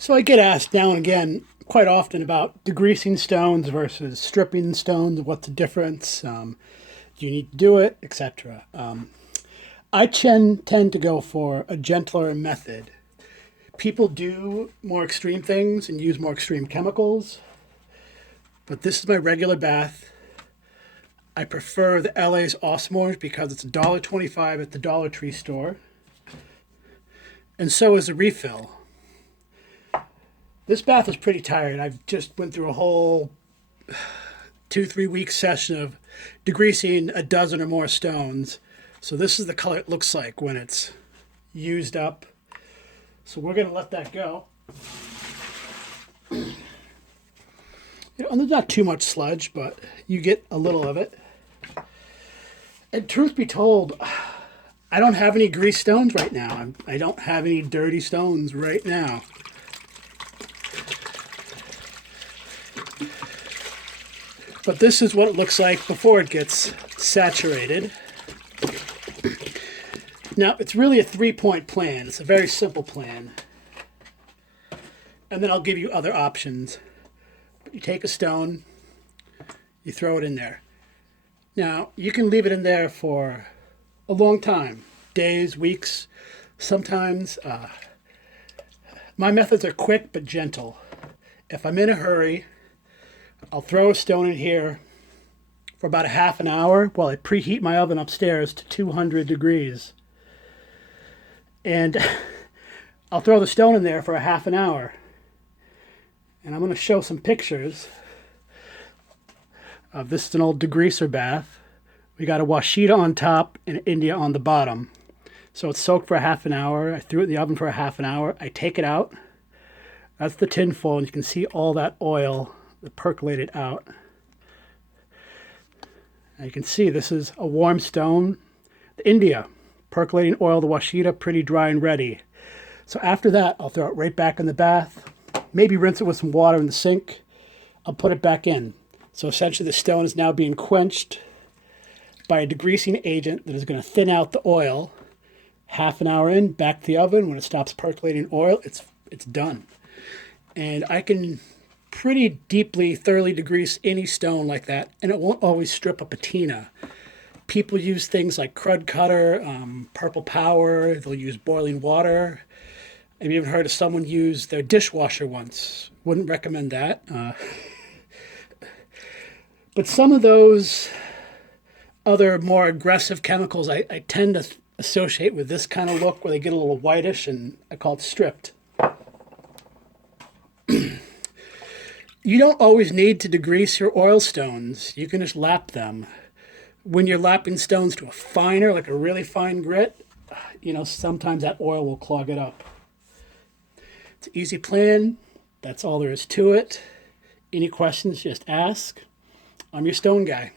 So I get asked now and again, quite often, about degreasing stones versus stripping stones. What's the difference? Do you need to do it, etc. I tend to go for a gentler method. People do more extreme things and use more extreme chemicals, but this is my regular bath. I prefer the LA's Awesome Orange because it's $1.25 at the Dollar Tree store, and so is the refill. This bath is pretty tired. I've just went through a whole 2-3 week session of degreasing a dozen or more stones. So this is the color it looks like when it's used up. So we're going to let that go. And there's not too much sludge, but you get a little of it. And truth be told, I don't have any grease stones right now. I don't have any dirty stones right now. But this is what it looks like before it gets saturated. Now, it's really a 3-point plan. It's a very simple plan. And then I'll give you other options. You take a stone, you throw it in there. Now, you can leave it in there for a long time, days, weeks, sometimes. My methods are quick but gentle. If I'm in a hurry, I'll throw a stone in here for about a half an hour while I preheat my oven upstairs to 200 degrees. And I'll throw the stone in there for a half an hour. And I'm going to show some pictures of this. Is an old degreaser bath. We got a Washita on top and India on the bottom. So it's soaked for a half an hour. I threw it in the oven for a half an hour. I take it out. That's the tin foil, and you can see all that oil that percolated out. And you can see this is a warm stone. The India, percolating oil, the Washita, pretty dry and ready. So after that, I'll throw it right back in the bath. Maybe rinse it with some water in the sink. I'll put it back in. So essentially the stone is now being quenched by a degreasing agent that is going to thin out the oil. Half an hour in, back to the oven. When it stops percolating oil, it's done. And I can pretty deeply, thoroughly degrease any stone like that, and it won't always strip a patina. People use things like crud cutter, purple power. They'll use boiling water. I've even heard of someone use their dishwasher once. Wouldn't recommend that. But some of those other more aggressive chemicals I tend to associate with this kind of look where they get a little whitish, and I call it stripped. You don't always need to degrease your oil stones. You can just lap them. When you're lapping stones to a finer, like a really fine grit, sometimes that oil will clog it up. It's an easy plan. That's all there is to it. Any questions, just ask. I'm your stone guy.